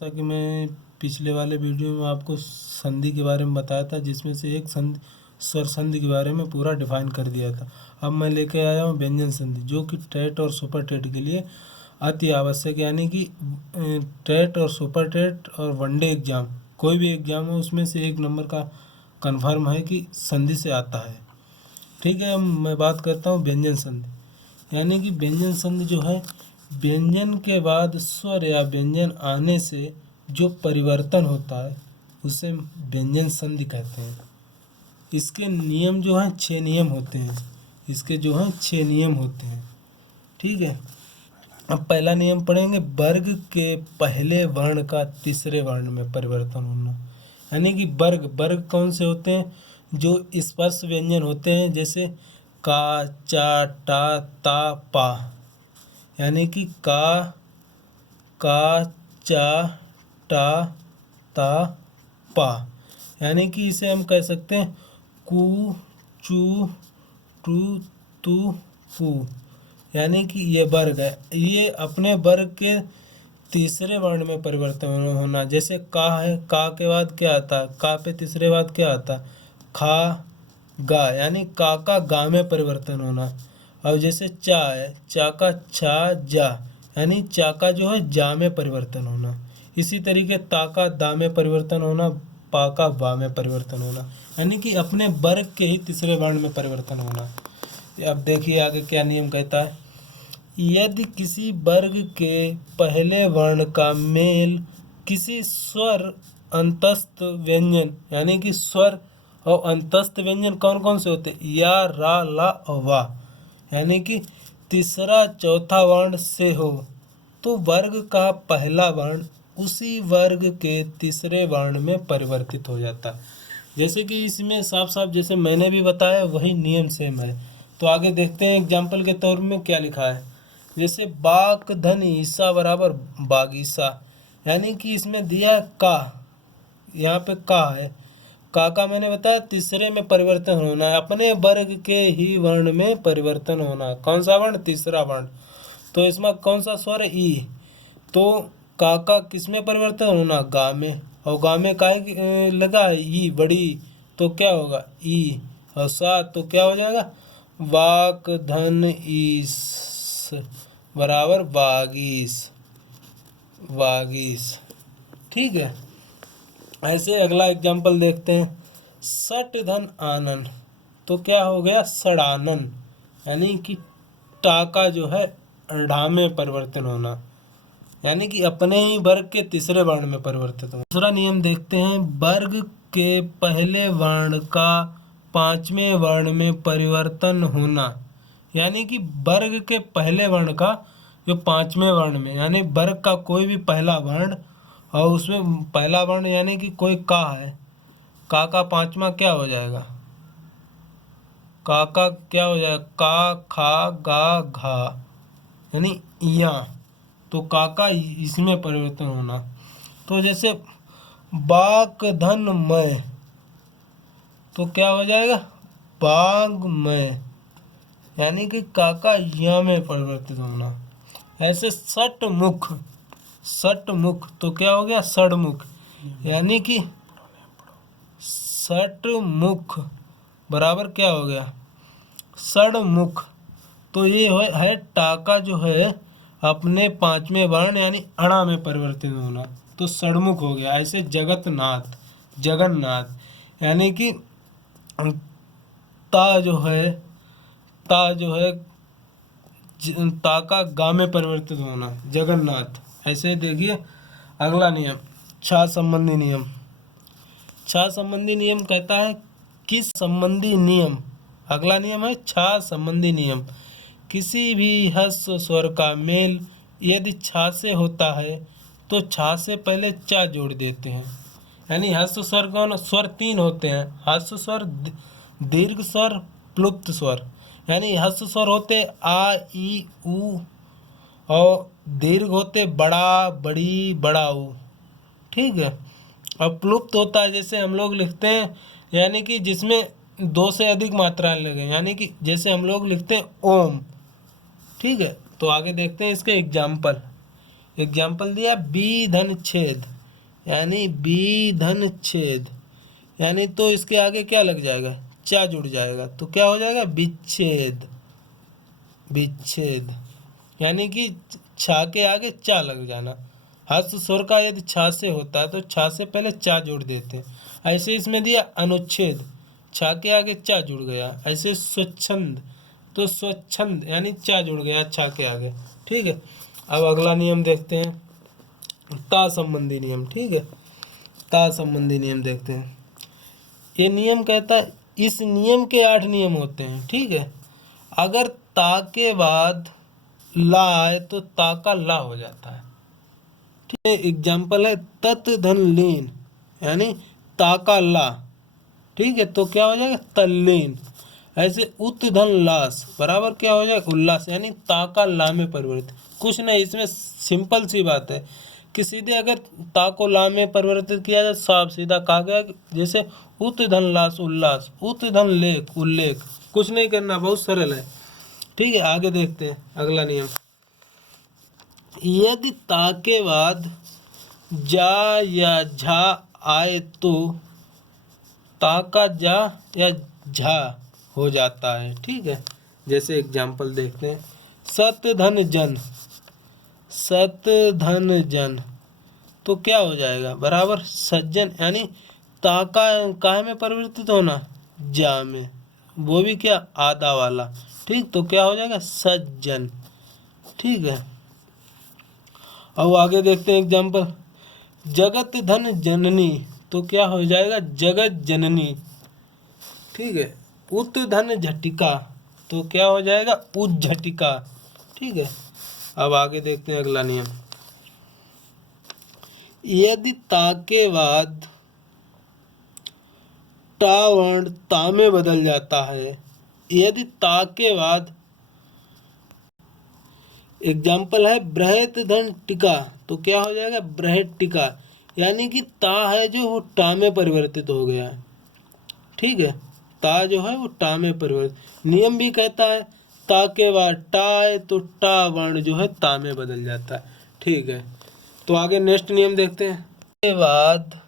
जैसा कि मैं पिछले वाले वीडियो में आपको संधि के बारे में बताया था, जिसमें से एक संधि स्वर संधि के बारे में पूरा डिफाइन कर दिया था। अब मैं लेके आया हूँ व्यंजन संधि, जो कि टेट और सुपर टेट के लिए अति आवश्यक, यानी कि टेट और सुपर टेट और वनडे एग्जाम, कोई भी एग्जाम हो उसमें से एक नंबर का कन्फर्म है कि संधि से आता है। ठीक है, अब मैं बात करता हूँ व्यंजन संधि। यानी कि व्यंजन संधि जो है, व्यंजन के बाद स्वर या व्यंजन आने से जो परिवर्तन होता है उसे व्यंजन संधि कहते हैं। इसके नियम जो हैं 6 नियम होते हैं। इसके जो हैं 6 नियम होते हैं। ठीक है, अब पहला नियम पढ़ेंगे, वर्ग के पहले वर्ण का तीसरे वर्ण में परिवर्तन होना। यानी कि वर्ग वर्ग कौन से होते हैं? जो स्पर्श व्यंजन होते हैं, जैसे का, चा, टा, ता, पा। यानी कि का, चा, टा, ता, पा। यानी कि इसे हम कह सकते हैं कु, चू, टू, तू, पू। यानी कि ये वर्ग है। ये अपने वर्ग के तीसरे वर्ण में परिवर्तन होना। जैसे का है, का के बाद क्या आता है? का पे तीसरे बाद क्या आता है? खा, गा। यानी का गा में परिवर्तन होना। और जैसे चा है, चा का छा, जा। यानी चा का जो है जा में परिवर्तन होना। इसी तरीके ता का दा में परिवर्तन होना, पा का बा में परिवर्तन होना। यानी कि अपने वर्ग के ही तीसरे वर्ण में परिवर्तन होना। अब देखिए आगे क्या नियम कहता है। यदि किसी वर्ग के पहले वर्ण का मेल किसी स्वर अंतस्थ व्यंजन, यानी कि स्वर और अंतस्थ व्यंजन कौन कौन से होते हैं? या, रा, ला और वा। यानी कि तीसरा चौथा वर्ण से हो तो वर्ग का पहला वर्ण उसी वर्ग के तीसरे वर्ण में परिवर्तित हो जाता है। जैसे कि इसमें साफ साफ जैसे मैंने भी बताया वही नियम सेम है। तो आगे देखते हैं एग्जाम्पल के तौर में क्या लिखा है। जैसे बाक धन ईसा बराबर बागीसा। यानी कि इसमें दिया है का, यहाँ पे का है। का मैंने बताया तीसरे में परिवर्तन होना है, अपने वर्ग के ही वर्ण में परिवर्तन होना है। कौन सा वर्ण? तीसरा वर्ण। तो इसमें कौन सा स्वर है? ई। तो का किस में परिवर्तन होना? गा में। और गा में का लगा है? ई बड़ी। तो क्या होगा? ई। और सा तो क्या हो जाएगा? वाक धन ईस बराबर बागीस, वागीस। ठीक है, ऐसे अगला एग्जाम्पल देखते हैं। सट धन आनन, तो क्या हो गया? सड़ानन। यानी कि टा का जो है ढा में परिवर्तन होना, यानी कि अपने ही वर्ग के तीसरे वर्ण में परिवर्तित होना। दूसरा नियम देखते हैं, वर्ग के पहले वर्ण का पांचवें वर्ण में परिवर्तन होना। यानी कि वर्ग के पहले वर्ण का जो पांचवें वर्ण में, यानी वर्ग का कोई भी पहला वर्ण और उसमें पहला वर्ण यानी कि कोई का है, का पांचवा क्या हो जाएगा? का क्या हो जाएगा? का, खा, गा, घा। यानी या। तो का इसमें परिवर्तन होना। तो जैसे बाक धन मय, तो क्या हो जाएगा? बाग मय। यानी कि का या में परिवर्तित होना। ऐसे सट मुख, सट मुख तो क्या हो गया? षडमुख। यानी कि सट मुख बराबर क्या हो गया? षडमुख। तो ये है टाका जो है अपने पांचवें वर्ण यानी अणा में परिवर्तित होना, तो षडमुख हो गया। ऐसे जगतनाथ, जगन्नाथ। यानी कि ता जो है, ता जो है ता का गा में परिवर्तित होना, जगन्नाथ। ऐसे देखिए अगला नियम, छा संबंधी नियम। छा संबंधी नियम कहता है किस संबंधी नियम, अगला नियम है छा संबंधी नियम। किसी भी ह्रस्व स्वर का मेल यदि छा से होता है तो छा से पहले चा जोड़ देते हैं। यानी ह्रस्व स्वर कौन? स्वर तीन होते हैं, ह्रस्व स्वर, दीर्घ स्वर, प्लुप्त स्वर। यानी ह्रस्व स्वर होते आ, ई, उ, और दीर्घ होते बड़ा, बड़ी, बड़ा, ऊ। ठीक है, अब प्लुप्त होता है जैसे हम लोग लिखते हैं, यानी कि जिसमें दो से अधिक मात्राएं लगे, यानी कि जैसे हम लोग लिखते हैं ओम। ठीक है, तो आगे देखते हैं इसके एग्जाम्पल। एग्जाम्पल दिया बी धन छेद, यानी बी धन छेद, यानी तो इसके आगे क्या लग जाएगा, चा जुड़ जाएगा, तो क्या हो जाएगा, विच्छेद। विच्छेद यानी कि छा के आगे चा लग जाना। हस्त स्वर का यदि छा से होता है तो छा से पहले चा जोड़ देते हैं। ऐसे इसमें दिया अनुच्छेद, छा के आगे चा जुड़ गया। ऐसे स्वच्छंद, तो स्वच्छंद यानी चा जुड़ गया छा के आगे। ठीक है, अब अगला नियम देखते हैं, ता संबंधी नियम। ठीक है, ता संबंधी नियम देखते हैं। ये नियम कहता है, इस नियम के 8 नियम होते हैं। ठीक है, अगर ता के बाद ला आए तो ता का ला हो जाता है। ठीक है, एग्जाम्पल है तत् धन लीन, यानी ता का ला। ठीक है, तो क्या हो जाएगा, तल्लीन। ऐसे उत धन लास बराबर क्या हो जाएगा, उल्लास, यानी ता का ला में परिवर्तित। कुछ नहीं, इसमें सिंपल सी बात है कि सीधे अगर ता को ला में परिवर्तित किया जाए, साफ सीधा कहा गया, जैसे उत धन लास उल्लास, उत धन लेख उल्लेख। कुछ नहीं करना, बहुत सरल है। ठीक है, आगे देखते हैं अगला नियम। यदि ता के बाद जा या झा आए तो ता का जा या झा हो जाता है। ठीक है, जैसे एग्जाम्पल देखते हैं, सत धन जन, सत धन जन, तो क्या हो जाएगा, बराबर सज्जन, यानी ता का काहे में परिवर्तित होना, जा में, वो भी क्या, आधा वाला। ठीक, तो क्या हो जाएगा, सज्जन। ठीक है, अब आगे देखते हैं एग्जाम्पल, जगत धन जननी, तो क्या हो जाएगा, जगत जननी। ठीक है, उत धन झटिका, तो क्या हो जाएगा, उज्झटिका। ठीक है, अब आगे देखते हैं अगला नियम। यदि ता के बाद टा वर्ण ता में बदल जाता है, यदि ता के बाद, एग्जाम्पल है बृहत धन टिका, तो क्या हो जाएगा, बृहत टिका, यानी कि ता है जो वो टा में परिवर्तित हो गया है। ठीक है, ता जो है वो टा में परिवर्तित। नियम भी कहता है ता के बाद टा है तो टा वर्ण जो है ता में बदल जाता है। ठीक है, तो आगे नेक्स्ट नियम देखते हैं। के बाद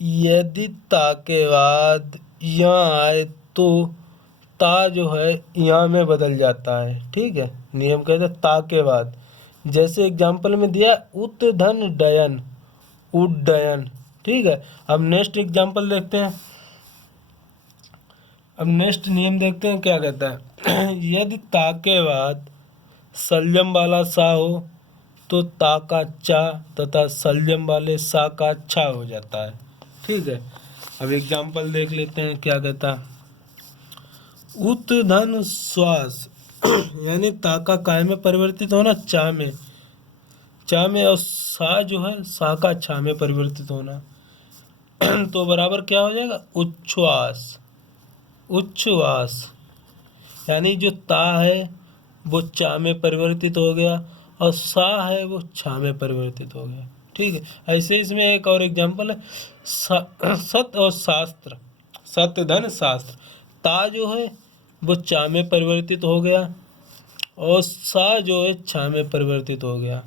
यदि ता के बाद यहाँ आए तो ता जो है यहाँ में बदल जाता है। ठीक है, नियम कहते हैं ता के बाद, जैसे एग्जाम्पल में दिया उत धन डयन, उड्डयन। ठीक है, अब नेक्स्ट एग्जाम्पल देखते हैं, अब नेक्स्ट नियम देखते हैं क्या कहता है। यदि ता के बाद सल्जम वाला सा हो तो ता का चा तथा सल्जम वाले सा का छा हो जाता है। ठीक है, अब एग्जाम्पल देख लेते हैं क्या कहता है। उत धन श्वास, यानी ता का काय में परिवर्तित होना, चा में, चा में, और सा जो है सा का छा में परिवर्तित होना। तो बराबर क्या हो जाएगा, उच्छ्वास। उच्छ्वास यानी जो ता है वो चा में परिवर्तित हो गया और सा है वो छा में परिवर्तित हो गया। ठीक है, ऐसे इसमें एक और एग्जाम्पल है, सत और शास्त्र, सत्य धन शास्त्र, ता जो है वो चा में परिवर्तित हो गया और सा जो है छा में परिवर्तित हो गया।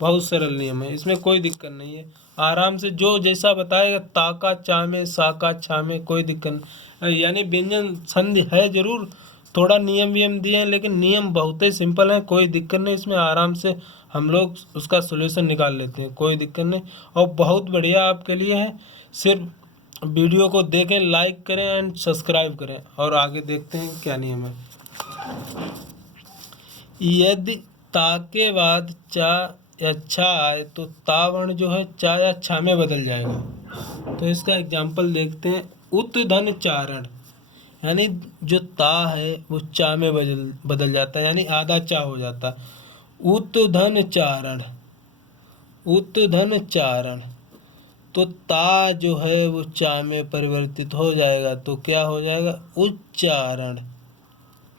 बहुत सरल नियम है, इसमें कोई दिक्कत नहीं है, आराम से जो जैसा बताएगा, ता का चा में सा का छा में, कोई दिक्कत नहीं। यानी व्यंजन संधि है जरूर, थोड़ा नियम वियम दिए हैं, लेकिन नियम बहुत ही सिंपल है, कोई दिक्कत नहीं, इसमें आराम से हम लोग उसका सोल्यूशन निकाल लेते हैं, कोई दिक्कत नहीं। और बहुत बढ़िया आपके लिए है, सिर्फ वीडियो को देखें, लाइक करें एंड सब्सक्राइब करें। और आगे देखते हैं क्या नियम है। यदि ता के बाद चा या छा आए तो ता वर्ण जो है चा या छा में बदल जाएगा। तो इसका एग्जाम्पल देखते हैं, उत धन चारण, यानी जो ता है वो चा में बदल जाता है, यानी आधा चा हो जाता है। उत धन चारण, उत धन चारण, तो ता जो है वो चा में परिवर्तित हो जाएगा, तो क्या हो जाएगा, उच्चारण।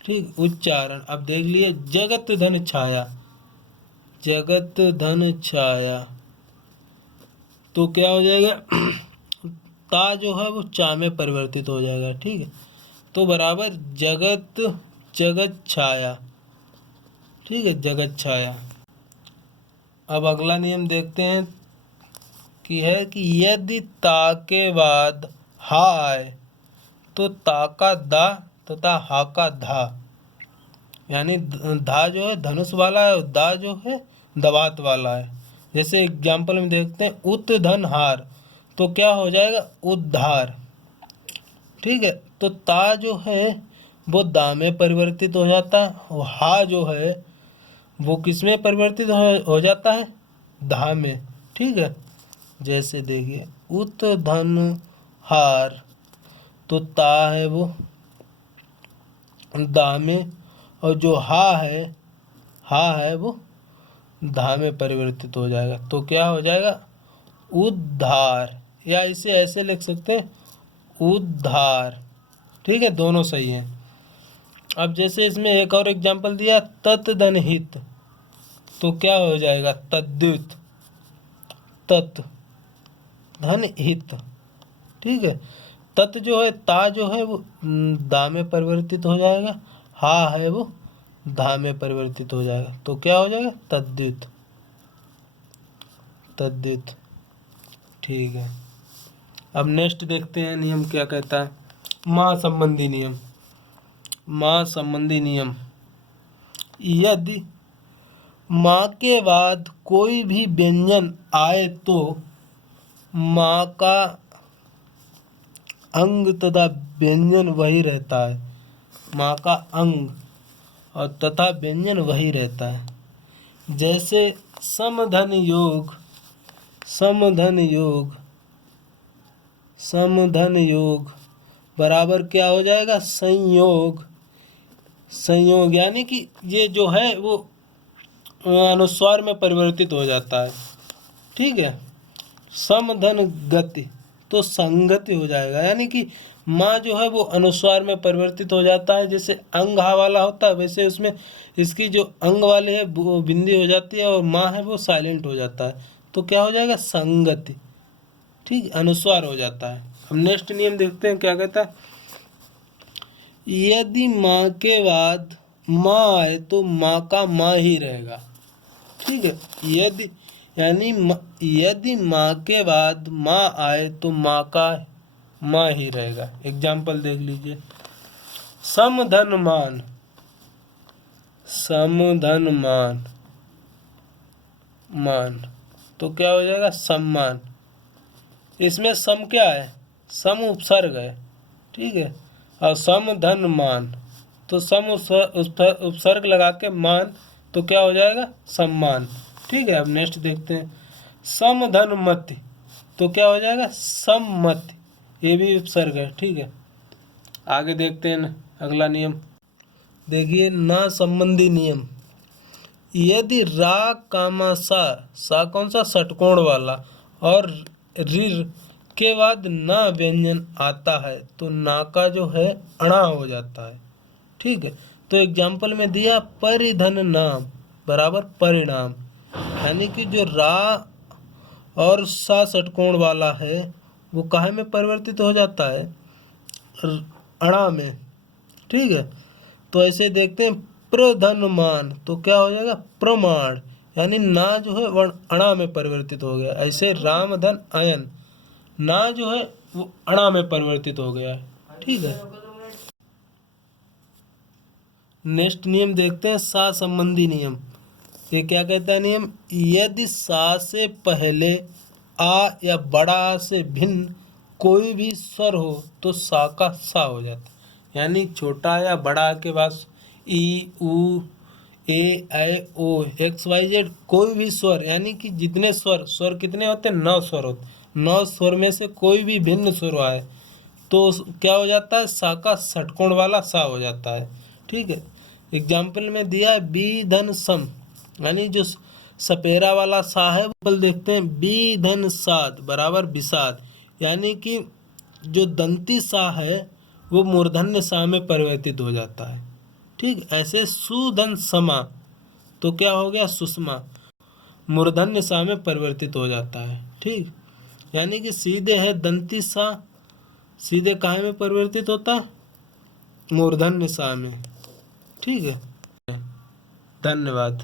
ठीक, उच्चारण। अब देख लिए जगत धन छाया, जगत धन छाया, तो क्या हो जाएगा, ता जो है वो चा में परिवर्तित हो जाएगा। ठीक है, तो बराबर जगत जगत छाया। ठीक है, जगत छाया। अब अगला नियम देखते हैं कि है कि यदि ता के बाद हा आए तो ता का दा तथा हा का धा, यानी धा जो है धनुष वाला है और दा जो है दवात वाला है। जैसे एग्जाम्पल में देखते हैं उत धन हार, तो क्या हो जाएगा उद्धार। ठीक है, तो ता जो है वो दा में परिवर्तित हो जाता है और हा जो है वो किस में परिवर्तित हो जाता है, धा में। ठीक है, जैसे देखिए उत धन हार, तो ता है वो दा में और जो हा है वो धा में परिवर्तित हो जाएगा। तो क्या हो जाएगा उद्धार, या इसे ऐसे लिख सकते हैं उद्धार। ठीक है, दोनों सही हैं। अब जैसे इसमें एक और एग्जांपल दिया तत् धन हित, तो क्या हो जाएगा तद्युत, तत् धन हित। ठीक है, तत् जो है ता जो है वो दा में परिवर्तित हो जाएगा, हा है वो धा में परिवर्तित हो जाएगा। तो क्या हो जाएगा तद्युत, तद्युत। ठीक है, अब नेक्स्ट देखते हैं नियम क्या कहता है। माँ संबंधी नियम। माँ संबंधी नियम, यदि माँ के बाद कोई भी व्यंजन आए तो माँ का अंग तथा व्यंजन वही रहता है। माँ का अंग और तथा व्यंजन वही रहता है। जैसे समधन योग, समधन योग, समधन योग बराबर क्या हो जाएगा संयोग, संयोग, यानी कि ये जो है वो अनुस्वार में परिवर्तित हो जाता है। ठीक है, समधन गति, तो संगति हो जाएगा, यानी कि माँ जो है वो अनुस्वार में परिवर्तित हो जाता है। जैसे अंग हा वाला होता है वैसे उसमें इसकी जो अंग वाले है वो बिंदी हो जाती है और माँ है वो साइलेंट हो जाता है। तो क्या हो जाएगा संगति। ठीक, अनुस्वार हो जाता है। हम नेक्स्ट नियम देखते हैं क्या कहता है। यदि माँ के बाद माँ आए तो माँ का माँ ही रहेगा। ठीक है, यदि यानी यदि माँ के बाद माँ आए तो माँ का माँ ही रहेगा। एग्जाम्पल देख लीजिए समधन मान, समधन मान, मान, तो क्या हो जाएगा सम्मान। इसमें सम क्या है, सम उपसर्ग है। ठीक है, और सम धन मान, तो सम उपसर्ग लगा के मान, तो क्या हो जाएगा सम्मान। ठीक है, अब नेक्स्ट देखते हैं सम धन मति, तो क्या हो जाएगा सम्मति, ये भी उपसर्ग है। ठीक है, आगे देखते हैं अगला नियम। देखिए ना संबंधी नियम, यदि रा कामा सा कौन सा षटकोण वाला और ऋ के बाद ना व्यंजन आता है तो ना का जो है अणा हो जाता है। ठीक है, तो एग्जाम्पल में दिया परिधन नाम बराबर परिणाम, यानी कि जो रा और सा षटकोण वाला है वो काहे में परिवर्तित हो जाता है अणा में। ठीक है, तो ऐसे देखते हैं प्रधनमान, तो क्या हो जाएगा प्रमाण, यानी ना जो है वर्ण अणा में परिवर्तित हो गया। ऐसे रामधन अयन, ना जो है वो अणा में परिवर्तित हो गया है। ठीक है, नेक्स्ट नियम देखते हैं सा संबंधी नियम। ये क्या कहता है नियम, यदि सा से पहले आ या बड़ा आ से भिन्न कोई भी स्वर हो तो सा का सा हो जाता है। यानी छोटा या बड़ा के पास ई उ ए ऐ ओ एक्स वाई जेड कोई भी स्वर, यानी कि जितने स्वर, स्वर कितने होते हैं 9 स्वर होते, 9 स्वर में से कोई भी भिन्न स्वर आए तो क्या हो जाता है सा का षटकोण वाला सा हो जाता है। ठीक है, एग्जाम्पल में दिया बी धन सम, यानी जो सपेरा वाला सा है वो देखते हैं बी धन साध बराबर विषाद, यानी कि जो दंती सा है वो मूर्धन्य सा में परिवर्तित हो जाता है। ठीक, ऐसे सुधन समा, तो क्या हो गया सुषमा, मूर्धन्य सा में परिवर्तित हो जाता है। ठीक, यानी कि सीधे है दंती सा, सीधे काहे में परिवर्तित होता है मूर्धन्य सा में। ठीक है, धन्यवाद।